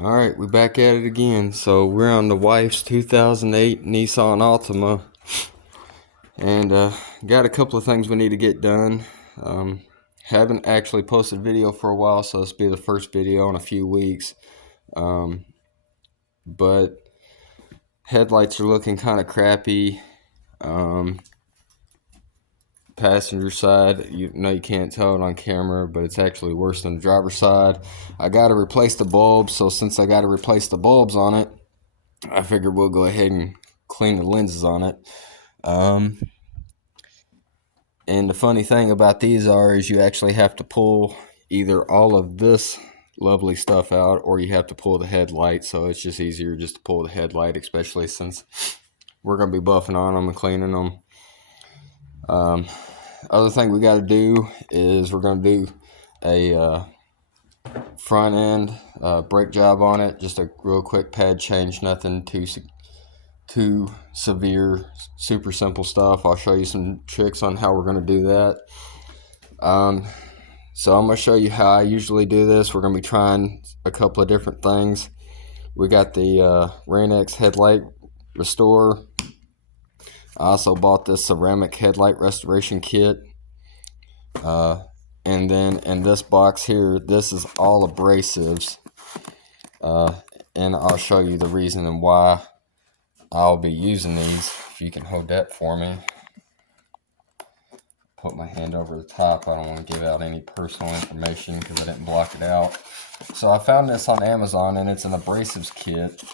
All right, we're back at it again. So we're on the wife's 2008 Nissan Altima, and got a couple of things we need to get done. Haven't actually posted a video for a while, so this will be the first video in a few weeks. But headlights are looking kind of crappy. Passenger side, you can't tell it on camera, but it's actually worse than the driver's side. I got to replace the bulbs, so since I got to replace the bulbs on it, I figured we'll go ahead and clean the lenses on it. And the funny thing about these is you actually have to pull either all of this lovely stuff out, or you have to pull the headlight. So it's just easier just to pull the headlight, especially since we're going to be buffing on them and cleaning them. Other thing we got to do is we're going to do a front end brake job on it. Just a real quick pad change, nothing too severe, super simple stuff. I'll show you some tricks on how we're going to do that. So I'm going to show you how I usually do this. We're going to be trying a couple of different things. We got the Rain-X headlight restorer. I also bought this ceramic headlight restoration kit. And then in this box here, this is all abrasives. And I'll show you the reason and why I'll be using these. If you can hold that for me. Put my hand over the top. I don't want to give out any personal information because I didn't block it out. So I found this on Amazon, and it's an abrasives kit.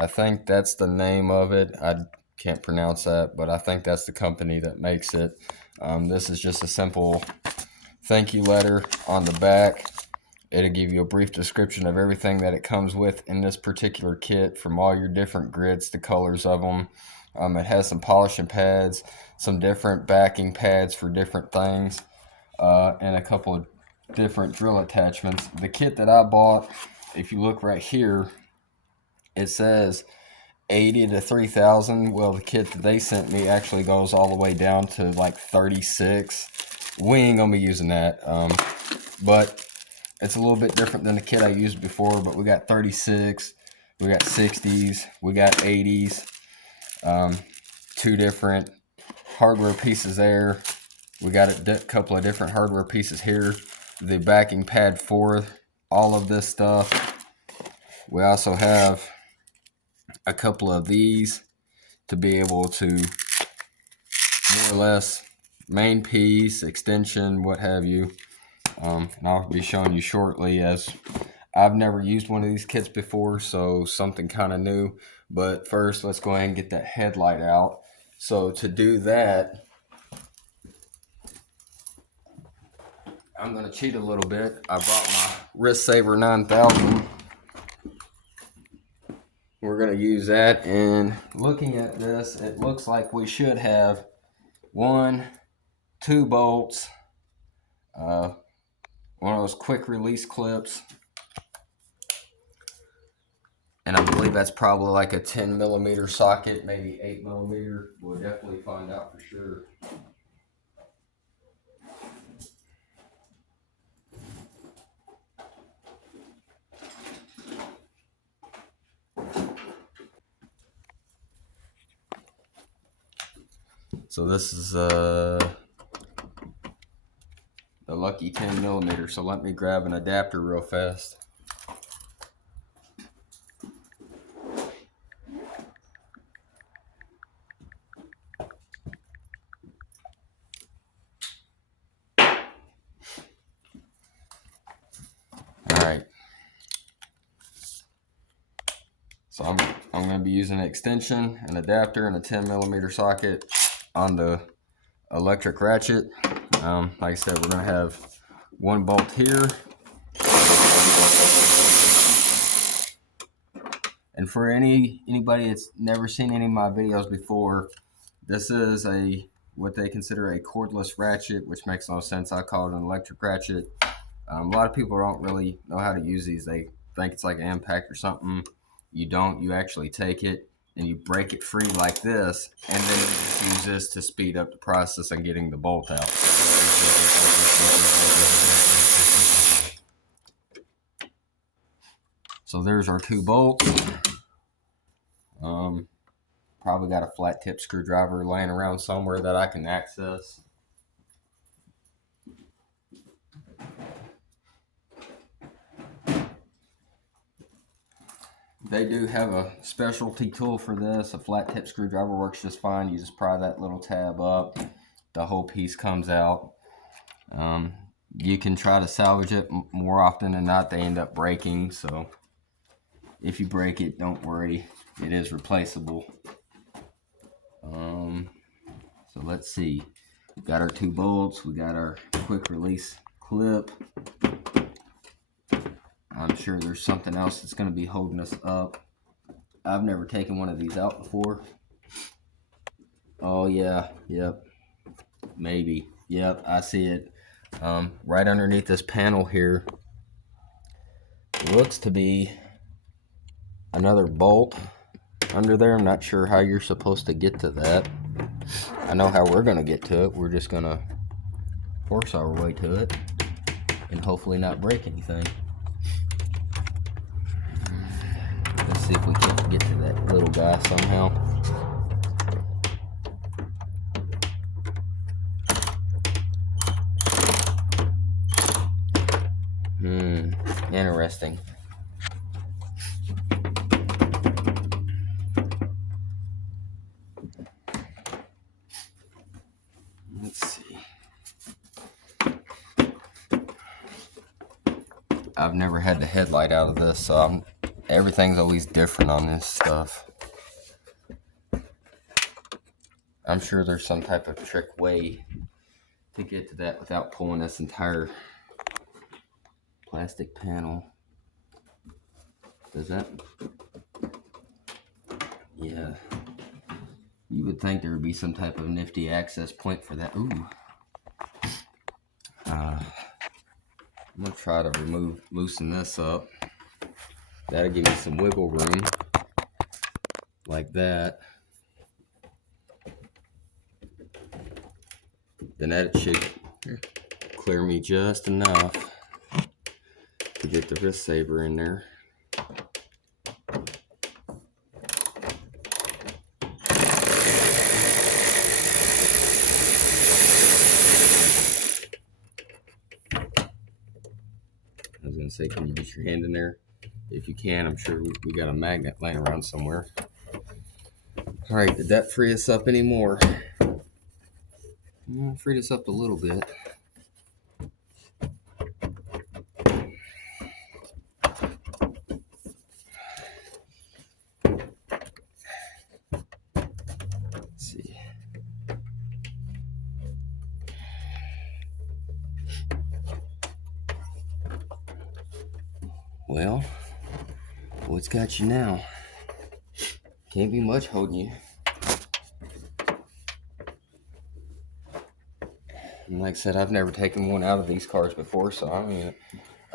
I think that's the name of it. I can't pronounce that, but I think that's the company that makes it. This is just a simple thank you letter on the back. It'll give you a brief description of everything that it comes with in this particular kit, from all your different grits, the colors of them. It has some polishing pads, some different backing pads for different things, and a couple of different drill attachments. The kit that I bought, if you look right here, it says 80 to 3,000. Well, the kit that they sent me actually goes all the way down to like 36. We ain't gonna be using that, but it's a little bit different than the kit I used before. But we got 36, we got 60s, we got 80s. Two different hardware pieces there. We got a couple of different hardware pieces here. The backing pad for all of this stuff. We also have a couple of these to be able to more or less main piece, extension, what have you. And I'll be showing you shortly, as I've never used one of these kits before, so something kind of new. But first, let's go ahead and get that headlight out. So to do that, I'm going to cheat a little bit. I brought my Wrist Saver 9000. We're going to use that, and looking at this, it looks like we should have 2 bolts, one of those quick release clips, and I believe that's probably like a 10 millimeter socket, maybe 8 millimeter. We'll definitely find out for sure. So this is the lucky 10 millimeter. So let me grab an adapter real fast. Alright. So I'm going to be using an extension, an adapter, and a 10 millimeter socket on the electric ratchet. Like I said, we're going to have 1 bolt here. And for anybody that's never seen any of my videos before, this is what they consider a cordless ratchet, which makes no sense. I call it an electric ratchet. A lot of people don't really know how to use these. They think it's like an impact or something. You don't. You actually take it and you break it free like this, and then you just use this to speed up the process of getting the bolt out. So there's our 2 bolts. Probably got a flat tip screwdriver laying around somewhere that I can access. They do have a specialty tool for this. A flat tip screwdriver works just fine. You just pry that little tab up, the whole piece comes out. You can try to salvage it. More often than not, they end up breaking. So if you break it, don't worry, it is replaceable. So let's see. We got our 2 bolts. We got our quick release clip. I'm sure there's something else that's going to be holding us up. I've never taken one of these out before. Oh yeah, yep, maybe, yep, I see it. Right underneath this panel here looks to be another bolt under there. I'm not sure how you're supposed to get to that. I know how we're going to get to it. We're just going to force our way to it and hopefully not break anything. Let's see if we can't get to that little guy somehow. Interesting. Let's see. I've never had the headlight out of this, so everything's always different on this stuff. I'm sure there's some type of trick way to get to that without pulling this entire plastic panel. Does that? Yeah. You would think there would be some type of nifty access point for that. Ooh. I'm gonna try to loosen this up. That'll give me some wiggle room, like that. Then that should clear me just enough to get the wrist saver in there. I was gonna say, can you get your hand in there? If you can, I'm sure we got a magnet laying around somewhere. All right, did that free us up anymore? Freed us up a little bit. Let's see. Well, what's got you now? Can't be much holding you. And like I said, I've never taken one out of these cars before, so I mean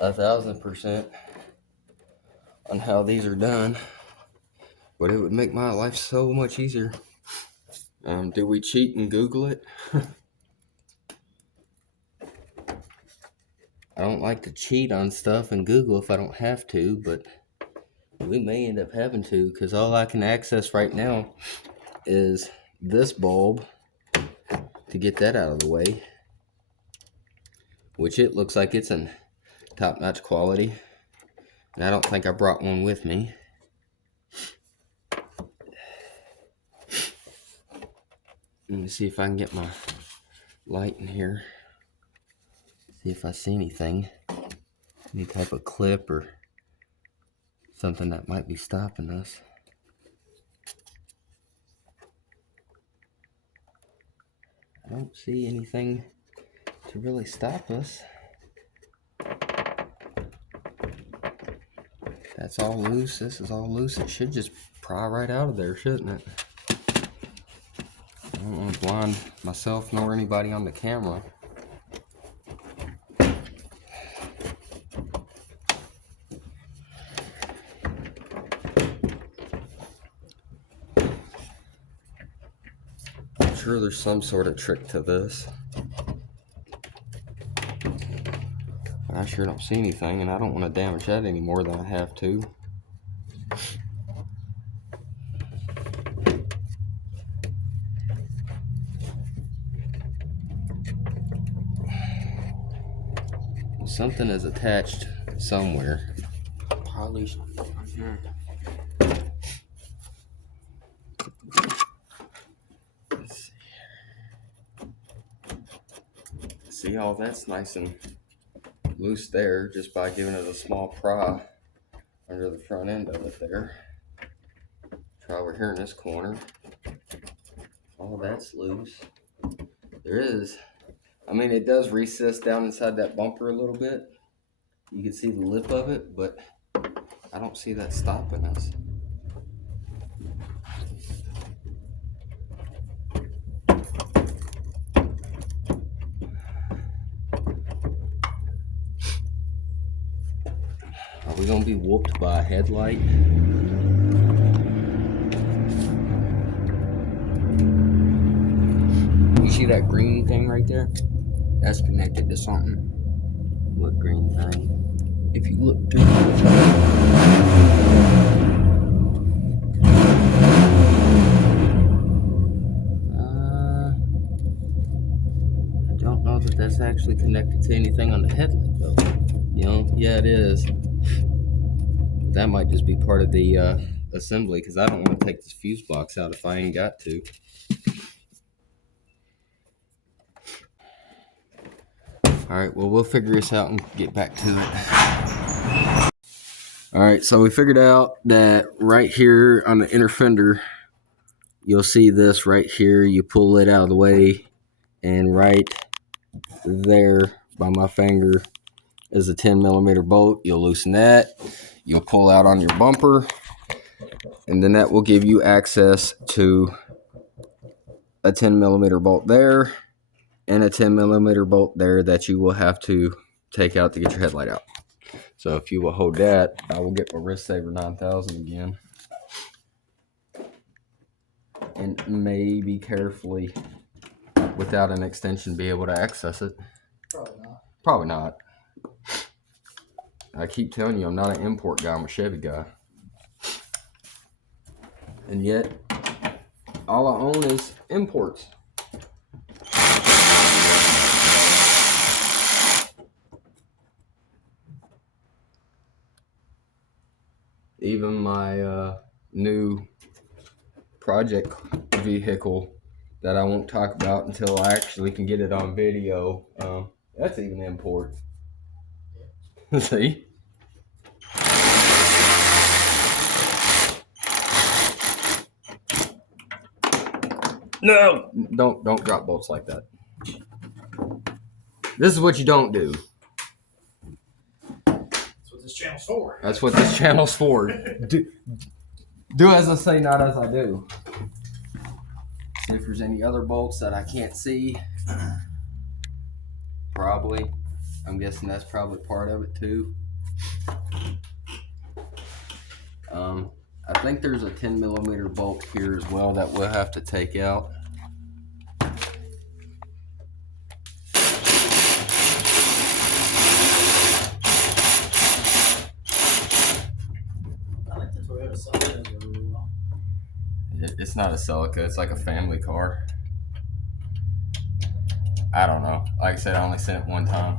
1,000% on how these are done. But it would make my life so much easier. Do we cheat and Google it? I don't like to cheat on stuff and Google if I don't have to, but we may end up having to, because all I can access right now is this bulb to get that out of the way, which it looks like it's in top-notch quality, and I don't think I brought one with me. Let me see if I can get my light in here, see if I see anything, any type of clip or something that might be stopping us. I don't see anything to really stop us. That's all loose. This is all loose. It should just pry right out of there, shouldn't it? I don't want to blind myself nor anybody on the camera. I'm sure there's some sort of trick to this. But I sure don't see anything, and I don't want to damage that any more than I have to. Something is attached somewhere. Probably here. Let's see how that's nice and loose there just by giving it a small pry under the front end of it there. Try over here in this corner. All that's loose. There is, I mean, it does recess down inside that bumper a little bit. You can see the lip of it, but I don't see that stopping us. Are we gonna be whooped by a headlight? You see that green thing right there? That's connected to something. What green thing? If you look through I don't know that that's actually connected to anything on the headlight though. You know, yeah, it is. That might just be part of the assembly, because I don't want to take this fuse box out if I ain't got to. Alright, well, we'll figure this out and get back to it. Alright, so we figured out that right here on the inner fender, you'll see this right here. You pull it out of the way, and right there by my finger is a 10mm bolt. You'll loosen that. You'll pull out on your bumper, and then that will give you access to a 10mm bolt there and a 10mm bolt there that you will have to take out to get your headlight out. So if you will hold that, I will get my Wrist Saver 9000 again, and maybe carefully, without an extension, be able to access it. Probably not. Probably not. I keep telling you, I'm not an import guy, I'm a Chevy guy. And yet, all I own is imports. Even my new project vehicle that I won't talk about until I actually can get it on video, that's even import. See? No! Don't drop bolts like that. This is what you don't do. That's what this channel's for. That's what this channel's for. Do as I say, not as I do. See if there's any other bolts that I can't see. Probably. I'm guessing that's probably part of it too. I think there's a 10mm bolt here as well that we'll have to take out. I like the Toyota Celica really well. It's not a Celica, it's like a family car. I don't know. Like I said, I only seen it one time.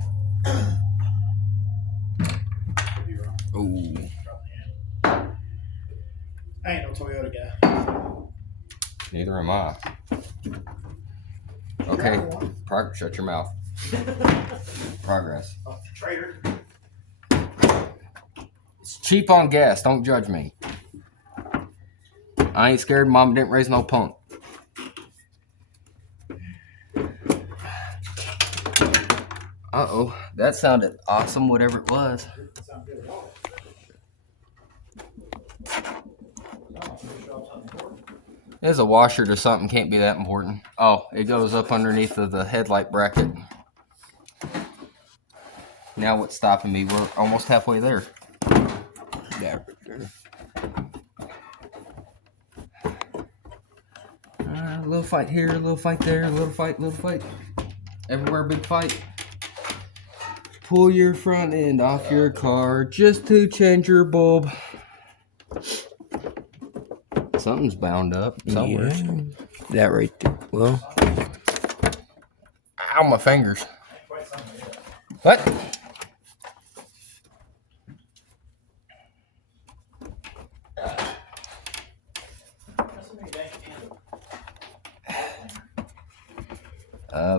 Could be wrong. Ooh. Probably am. I ain't no Toyota guy. Neither am I. Okay, shut your mouth. Progress. Off the trader. It's cheap on gas, don't judge me. I ain't scared, Mom didn't raise no punk. Uh-oh, that sounded awesome, whatever it was. Doesn't sound good at all. No, I'm pretty sure it's unimportant. There's a washer to something, can't be that important. Oh, it goes up underneath of the headlight bracket. Now what's stopping me? We're almost halfway there. there. A little fight here, a little fight there, a little fight, everywhere, big fight. Pull your front end off your car just to change your bulb. Something's bound up somewhere. Yeah. That right there. Well, Ow, my fingers. What?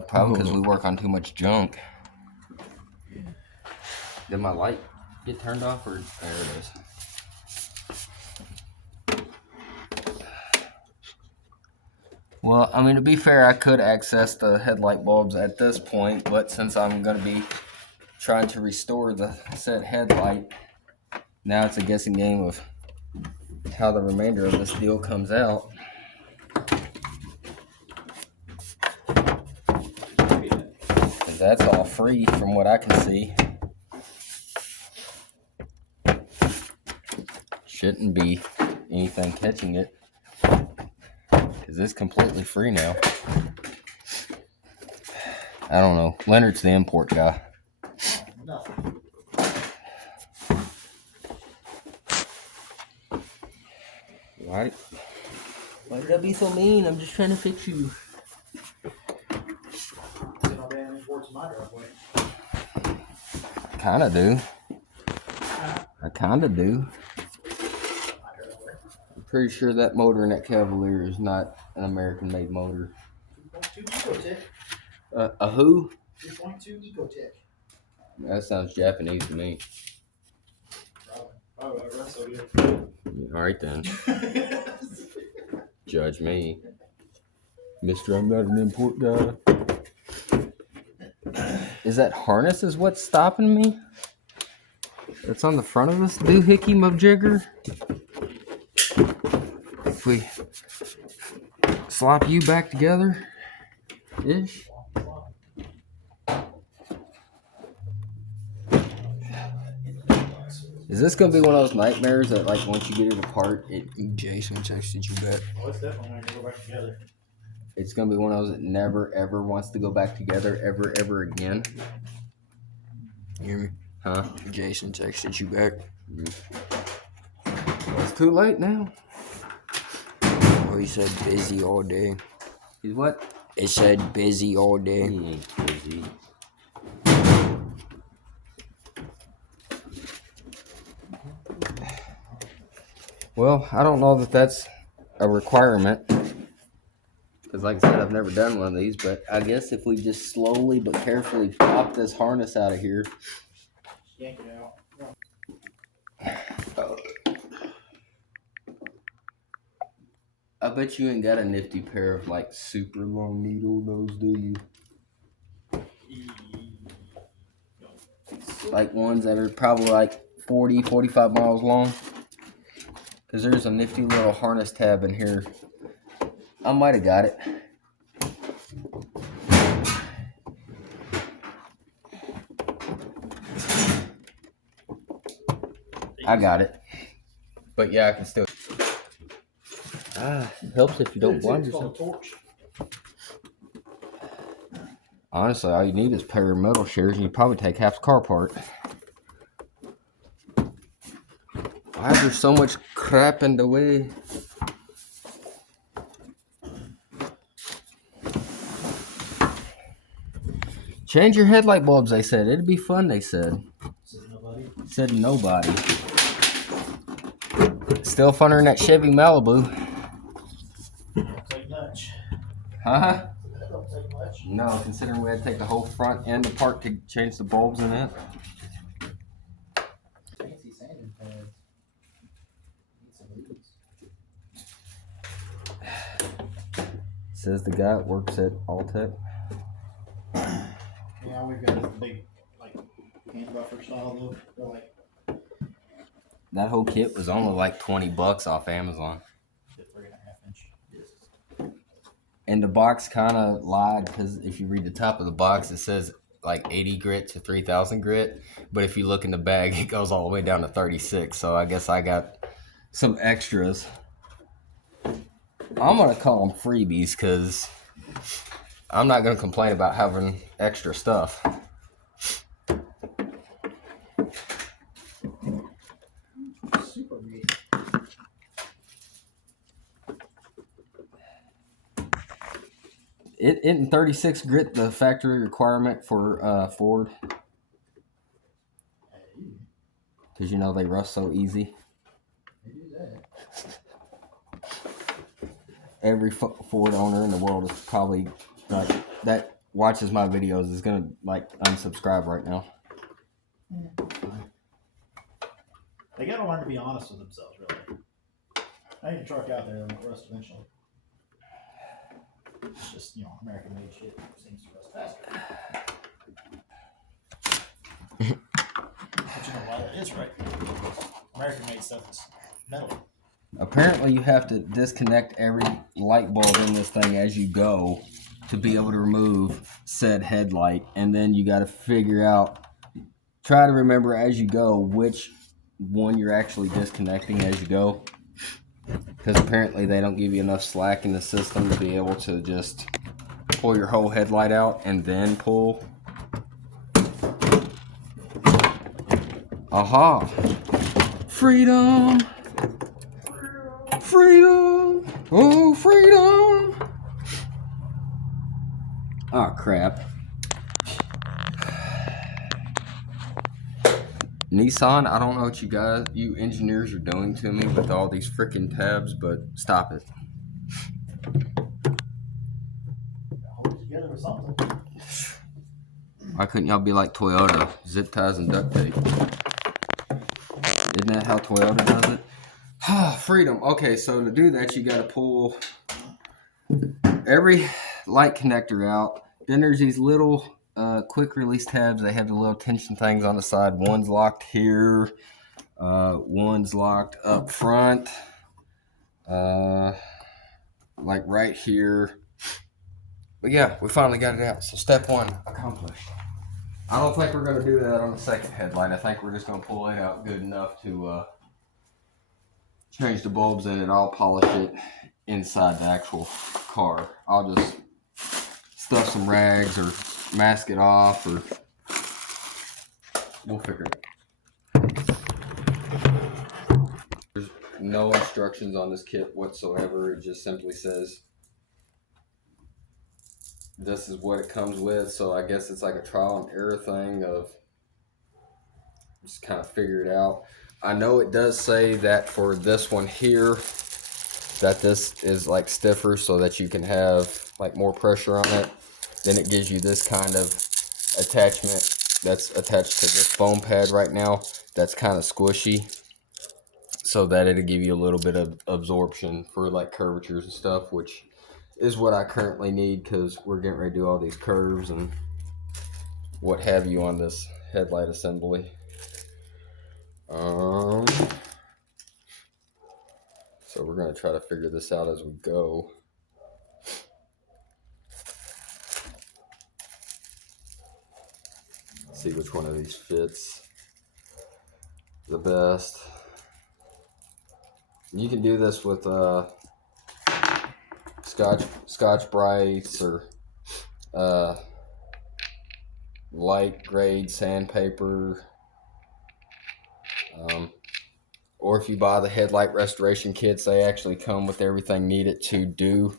Probably because we work on too much junk. Did my light get turned off, or there it is? Well, I mean, to be fair, I could access the headlight bulbs at this point, but since I'm going to be trying to restore the said headlight, now it's a guessing game of how the remainder of this deal comes out. Because that's all free from what I can see. Shouldn't be anything catching it, because it's completely free now. I don't know. Leonard's the import guy. Right? Why did I be so mean? I'm just trying to fix you. Kinda do. I kinda do. I'm pretty sure that motor in that Cavalier is not an American-made motor. 2.2 Ecotech. A who? 2.2 Ecotech. That sounds Japanese to me. Probably. Oh, that's so good. All right then. Judge me, Mister. I'm not an import guy. Is that harness is what's stopping me? It's on the front of this doohickey majigger. If we slap you back together, ish. Is this gonna be one of those nightmares that, like, once you get it apart, Jason texted you back. Oh, it's definitely going to go back together. it's gonna be one of those that never ever wants to go back together ever again? You hear me? Huh? Jason texted you back. It's too late now. Oh, he said busy all day. He's what? It said busy all day. He ain't busy. Well, I don't know that that's a requirement, because like I said, I've never done one of these, but I guess if we just slowly but carefully pop this harness out of here. Yank it out. I bet you ain't got a nifty pair of, like, super long needle nose, do you? Like ones that are probably like 40, 45 miles long. Because there's a nifty little harness tab in here. I might have got it. I got it. But yeah, I can still. It helps if you don't blind It's called yourself. a torch. Honestly, all you need is a pair of metal shears, and you probably take half the car apart. Why is there so much crap in the way? Change your headlight bulbs, they said. It'd be fun, they said. Said nobody. Still funner than that Chevy Malibu. Don't take much. Huh? Don't take much. No, considering we had to take the whole front end apart to change the bulbs in it. Fancy sanding pads. Need some of these. Says the guy that works at Alltech. Yeah, we've got this big, like, hand buffer style though. They're like That whole kit was only like $20 off Amazon. 3.5 inch discs. And the box kind of lied, because if you read the top of the box, it says like 80 grit to 3000 grit. But if you look in the bag, it goes all the way down to 36. So I guess I got some extras. I'm going to call them freebies, because I'm not going to complain about having extra stuff. Super neat. Isn't 36 grit the factory requirement for Ford? Because you know they rust so easy. They do that. Every Ford owner in the world is probably like that watches my videos is gonna like unsubscribe right now. They gotta learn to be honest with themselves, really. I need a truck out there that won't rust eventually. It's just, you know, American made shit seems to rust faster. But you know why that is, right? American made stuff is metal. Apparently, you have to disconnect every light bulb in this thing as you go to be able to remove said headlight, and then you got to figure out, try to remember as you go which one you're actually disconnecting as you go, because apparently they don't give you enough slack in the system to be able to just pull your whole headlight out and then pull. Aha! Freedom! Freedom! Oh, freedom! Oh, crap. Nissan, I don't know what you engineers are doing to me with all these freaking tabs, but stop it. Hold it together with something. Why couldn't y'all be like Toyota? Zip ties and duct tape. Isn't that how Toyota does it? Freedom. Okay, so to do that, you got to pull every light connector out. Then there's these little quick release tabs. They have the little tension things on the side. One's locked here. One's locked up front. Like right here. But yeah, we finally got it out. So step one accomplished. I don't think we're going to do that on the second headlight. I think we're just going to pull it out good enough to change the bulbs in it. I'll polish it inside the actual car. I'll just stuff some rags or mask it off, or we'll figure it out. There's no instructions on this kit whatsoever. It just simply says this is what it comes with. So I guess it's like a trial and error thing of just kind of figure it out. I know it does say that for this one here, that this is like stiffer so that you can have like more pressure on it. Then it gives you this kind of attachment that's attached to this foam pad right now. That's kind of squishy, so that it'll give you a little bit of absorption for like curvatures and stuff, which is what I currently need because we're getting ready to do all these curves and what have you on this headlight assembly. So we're going to try to figure this out as we go. See which one of these fits the best. You can do this with Scotch Brights or light grade sandpaper. Or if you buy the headlight restoration kits, they actually come with everything needed to do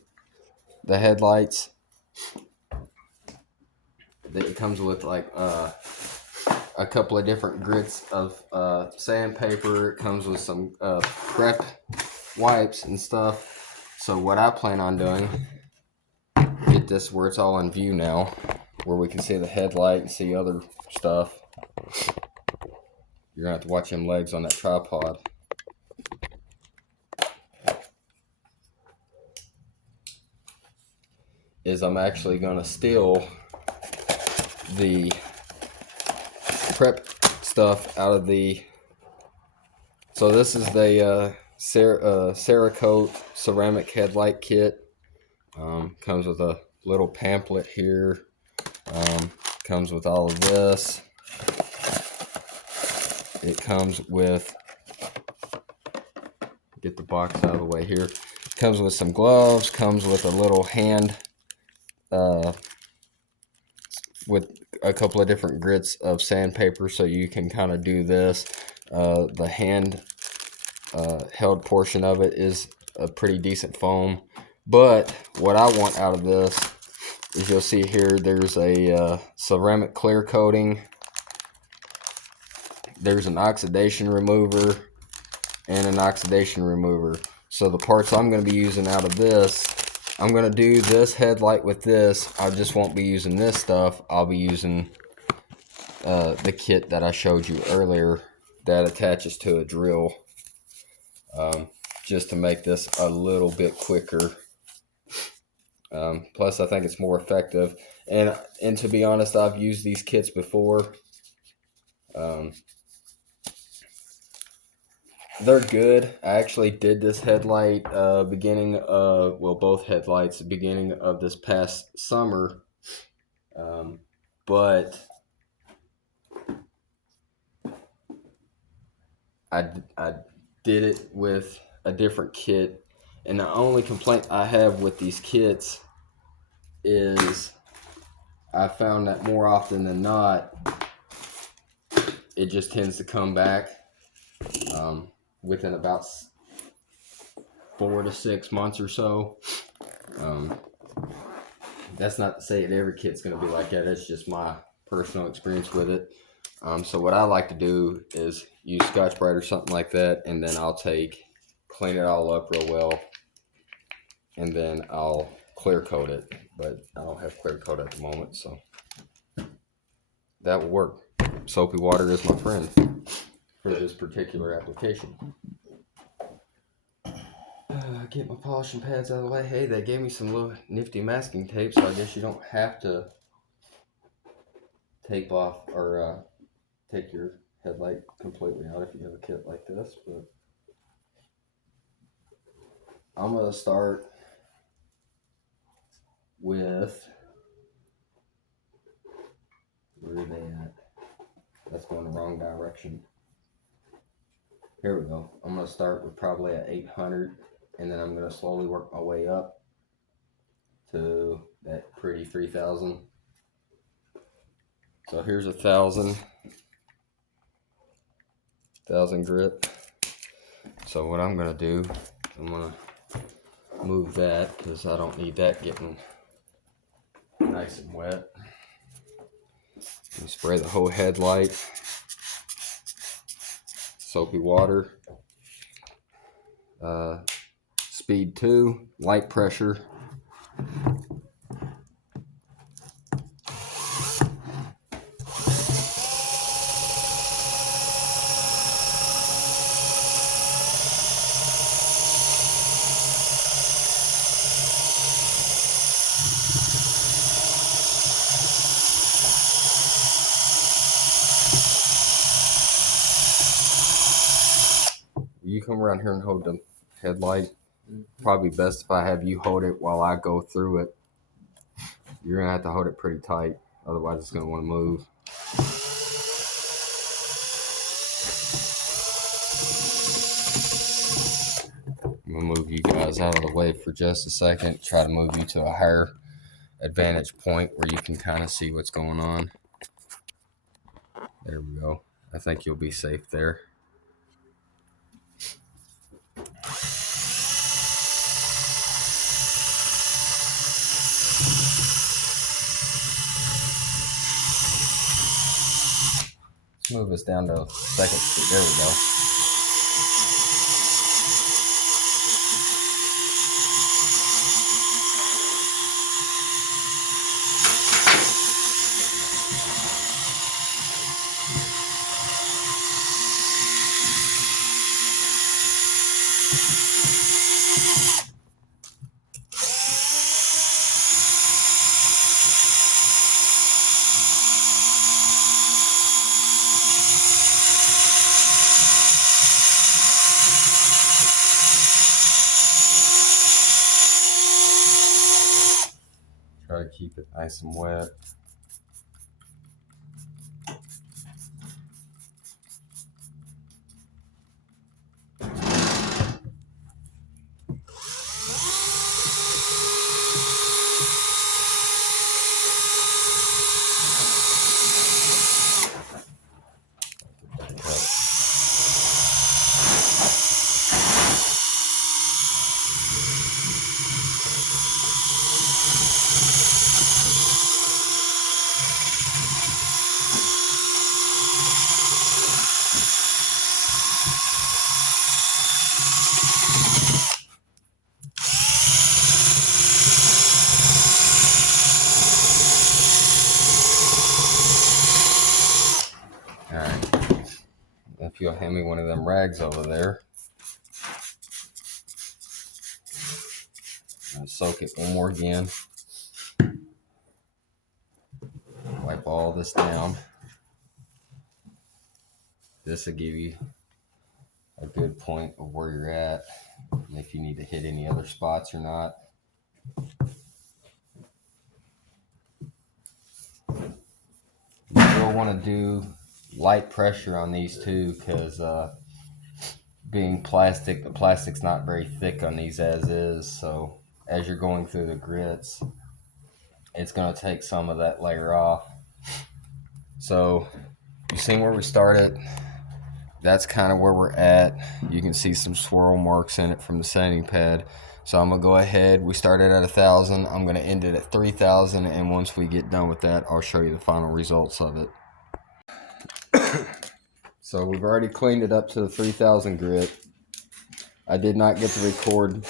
the headlights. It comes with like a couple of different grits of sandpaper. It comes with some prep wipes and stuff. So what I plan on doing, get this where it's all in view now, where we can see the headlight and see other stuff. You're gonna have to watch them legs on that tripod. Is I'm actually gonna steal the prep stuff out of the. So this is the Cerakote ceramic headlight kit. Comes with a little pamphlet here. Comes with all of this. It comes with, get the box out of the way here. Comes with some gloves. Comes with a little hand with a couple of different grits of sandpaper, so you can kind of do this. The hand held portion of it is a pretty decent foam, but what I want out of this as you'll see here, there's a ceramic clear coating. There's an oxidation remover and an oxidation remover. So the parts I'm going to be using out of this, I'm going to do this headlight with this. I just won't be using this stuff. I'll be using the kit that I showed you earlier that attaches to a drill, just to make this a little bit quicker. Plus I think it's more effective, and to be honest, I've used these kits before. They're good. I actually did this headlight both headlights beginning of this past summer, but I did it with a different kit, and the only complaint I have with these kits is I found that more often than not it just tends to come back within about 4 to 6 months or so. That's not to say that every kit's going to be like that. It's just my personal experience with it. So what I like to do is use Scotch-Brite or something like that, and then I'll clean it all up real well, and then I'll clear coat it. But I don't have clear coat at the moment, so that will work. Soapy water is my friend for this particular application. Get my polishing pads out of the way. Hey, they gave me some little nifty masking tape, so I guess you don't have to tape off or take your headlight completely out if you have a kit like this. But I'm going to start with, where are they at? That's going the wrong direction. Here we go. I'm going to start with probably at 800, and then I'm going to slowly work my way up to that pretty 3000. So here's 1,000 grit. So what I'm going to do, I'm going to move that because I don't need that getting nice and wet. And spray the whole headlight. Soapy water. Speed 2, light pressure. You come around here and hold the headlight. Probably best if I have you hold it while I go through it. You're gonna have to hold it pretty tight, otherwise it's gonna want to move. I'm gonna move you guys out of the way for just a second. Try to move you to a higher advantage point where you can kind of see what's going on. There we go. I think you'll be safe there. Let's move us down to second speed. There we go. Try to keep it nice and wet. if you'll hand me one of them rags over there. And soak it one more again. Wipe all this down. This will give you a good point of where you're at and if you need to hit any other spots or not. You will want to do light pressure on these too, because being plastic, the plastic's not very thick on these as is, so as you're going through the grits, it's going to take some of that layer off. So you see where we started? That's kind of where we're at. You can see some swirl marks in it from the sanding pad. So I'm gonna go ahead, we started at 1,000, I'm gonna end it at 3,000, and once we get done with that, I'll show you the final results of it. So we've already cleaned it up to the 3,000 grit. I did not get to record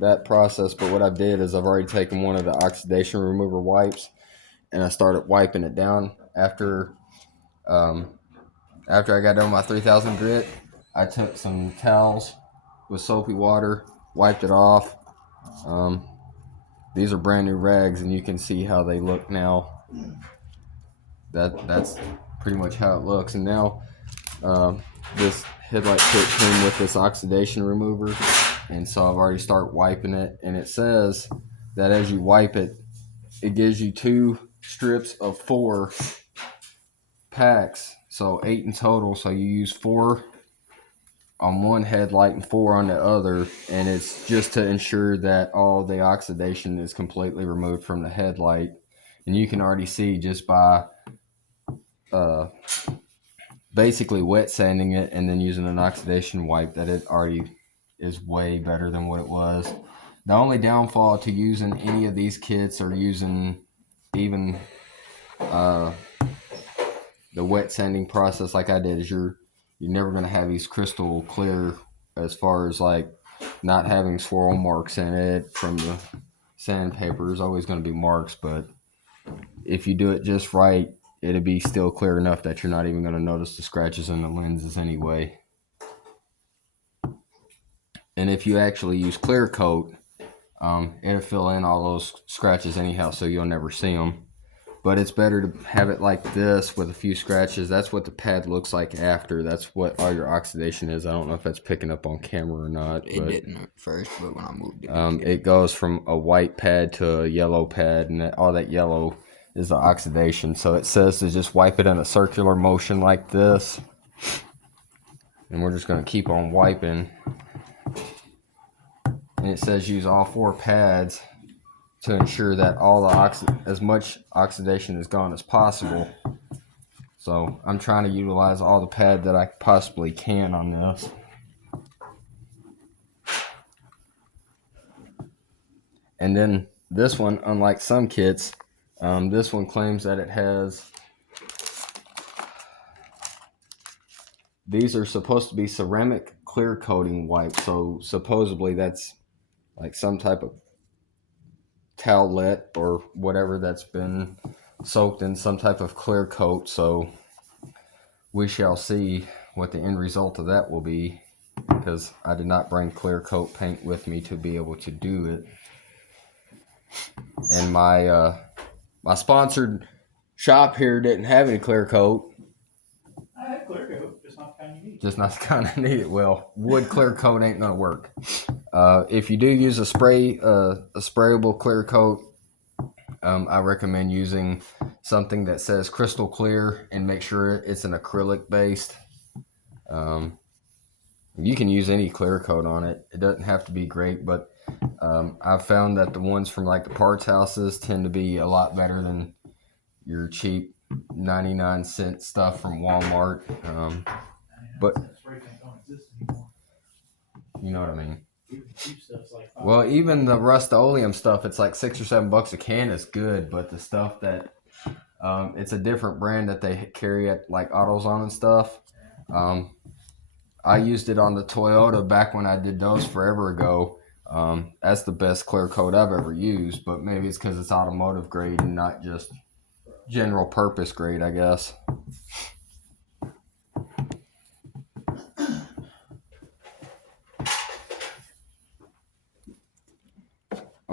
that process, but what I did is I've already taken one of the oxidation remover wipes and I started wiping it down. After I got done with my 3,000 grit, I took some towels with soapy water, wiped it off. These are brand new rags, and you can see how they look now. That's pretty much how it looks. And now this headlight kit came with this oxidation remover, and so I've already started wiping it. And it says that as you wipe it, it gives you 2 strips of 4 packs, so 8 in total. So you use 4 on one headlight and 4 on the other, and it's just to ensure that all the oxidation is completely removed from the headlight. And you can already see just by basically wet sanding it and then using an oxidation wipe that it already is way better than what it was. The only downfall to using any of these kits or using even the wet sanding process like I did is you're never going to have these crystal clear, as far as like not having swirl marks in it from the sandpaper. There's always going to be marks, but if you do it just right, it'll be still clear enough that you're not even going to notice the scratches in the lenses anyway. And if you actually use clear coat, it'll fill in all those scratches anyhow, so you'll never see them. But it's better to have it like this with a few scratches. That's what the pad looks like after. That's what all your oxidation is. I don't know if that's picking up on camera or not. It didn't at first, but when I moved it, it goes from a white pad to a yellow pad, and all that yellow is the oxidation. So it says to just wipe it in a circular motion like this. And we're just going to keep on wiping. And it says use all 4 pads to ensure that all the as much oxidation is gone as possible. So I'm trying to utilize all the pad that I possibly can on this. And then this one, unlike some kits, this one claims that it has, these are supposed to be ceramic clear coating wipes. So supposedly that's like some type of towelette or whatever that's been soaked in some type of clear coat. So we shall see what the end result of that will be, because I did not bring clear coat paint with me to be able to do it. And my sponsored shop here didn't have any clear coat. I had clear coat, just not the kind you need. Just not the kind I need it. Well, wood clear coat ain't gonna work. If you do use a sprayable clear coat, I recommend using something that says crystal clear and make sure it's an acrylic based. You can use any clear coat on it. It doesn't have to be great, but I've found that the ones from like the parts houses tend to be a lot better than your cheap 99-cent stuff from Walmart. But you know what I mean. Well, even the Rust-Oleum stuff, it's like $6 or $7 a can. Is good, but the stuff that it's a different brand that they carry at like AutoZone and stuff. I used it on the Toyota back when I did those forever ago. That's the best clear coat I've ever used, but maybe it's because it's automotive grade and not just general purpose grade, I guess.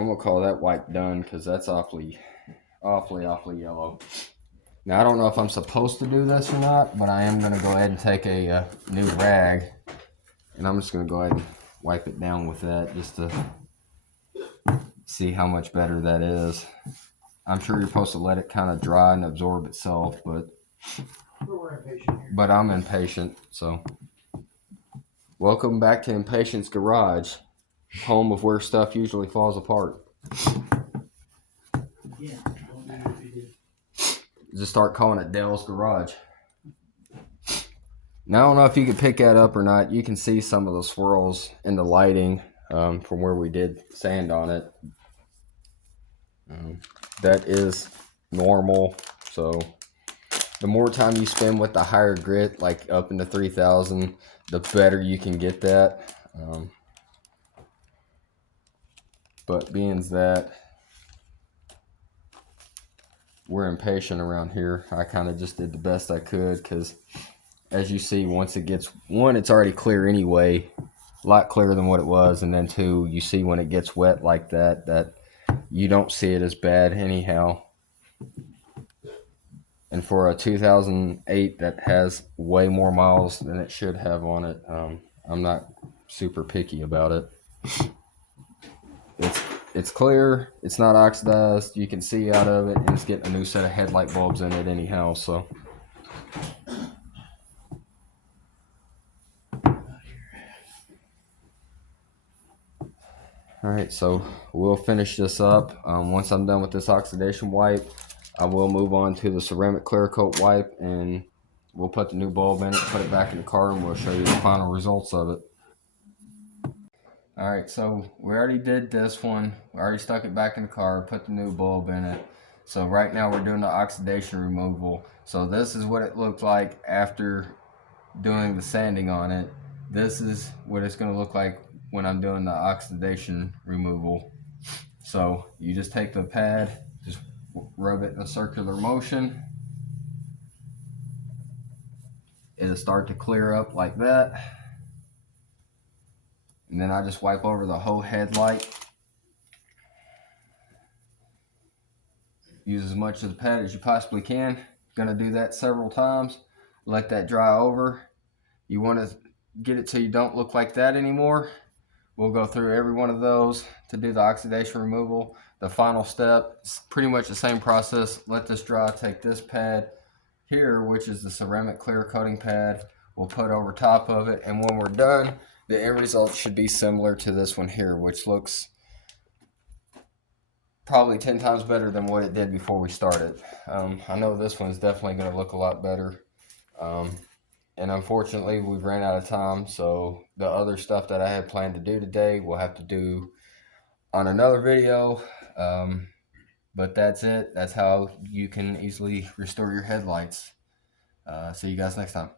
I'm gonna call that wipe done because that's awfully yellow. Now I don't know if I'm supposed to do this or not, but I am gonna go ahead and take a new rag, and I'm just gonna go ahead and wipe it down with that just to see how much better that is. I'm sure you're supposed to let it kind of dry and absorb itself, but We're impatient here. but I'm impatient. So welcome back to Impatience Garage, home of where stuff usually falls apart. Yeah, don't do what you did. Just start calling it Dale's Garage. Now I don't know if you can pick that up or not. You can see some of the swirls in the lighting from where we did sand on it. That is normal. So the more time you spend with the higher grit, like up into 3000, the better you can get that. But being that we're impatient around here, I kind of just did the best I could, because as you see, once it gets, one, it's already clear anyway, a lot clearer than what it was, and then two, you see when it gets wet like that, that you don't see it as bad anyhow. And for a 2008 that has way more miles than it should have on it, I'm not super picky about it. It's clear, it's not oxidized, you can see out of it, and it's getting a new set of headlight bulbs in it anyhow, so. Alright, so we'll finish this up. Once I'm done with this oxidation wipe, I will move on to the ceramic clear coat wipe, and we'll put the new bulb in it, put it back in the car, and we'll show you the final results of it. Alright, so we already did this one. We already stuck it back in the car, put the new bulb in it. So right now we're doing the oxidation removal. So this is what it looked like after doing the sanding on it. This is what it's going to look like when I'm doing the oxidation removal. So you just take the pad, just rub it in a circular motion. It'll start to clear up like that. And then I just wipe over the whole headlight. Use as much of the pad as you possibly can. Gonna do that several times. Let that dry over. You want to get it till you don't look like that anymore. We'll go through every one of those to do the oxidation removal. The final step is pretty much the same process. Let this dry. Take this pad here, which is the ceramic clear coating pad. We'll put over top of it, and when we're done, the end result should be similar to this one here, which looks probably 10 times better than what it did before we started. I know this one's definitely going to look a lot better. And unfortunately, we've ran out of time, so the other stuff that I had planned to do today, we'll have to do on another video. But that's it. That's how you can easily restore your headlights. See you guys next time.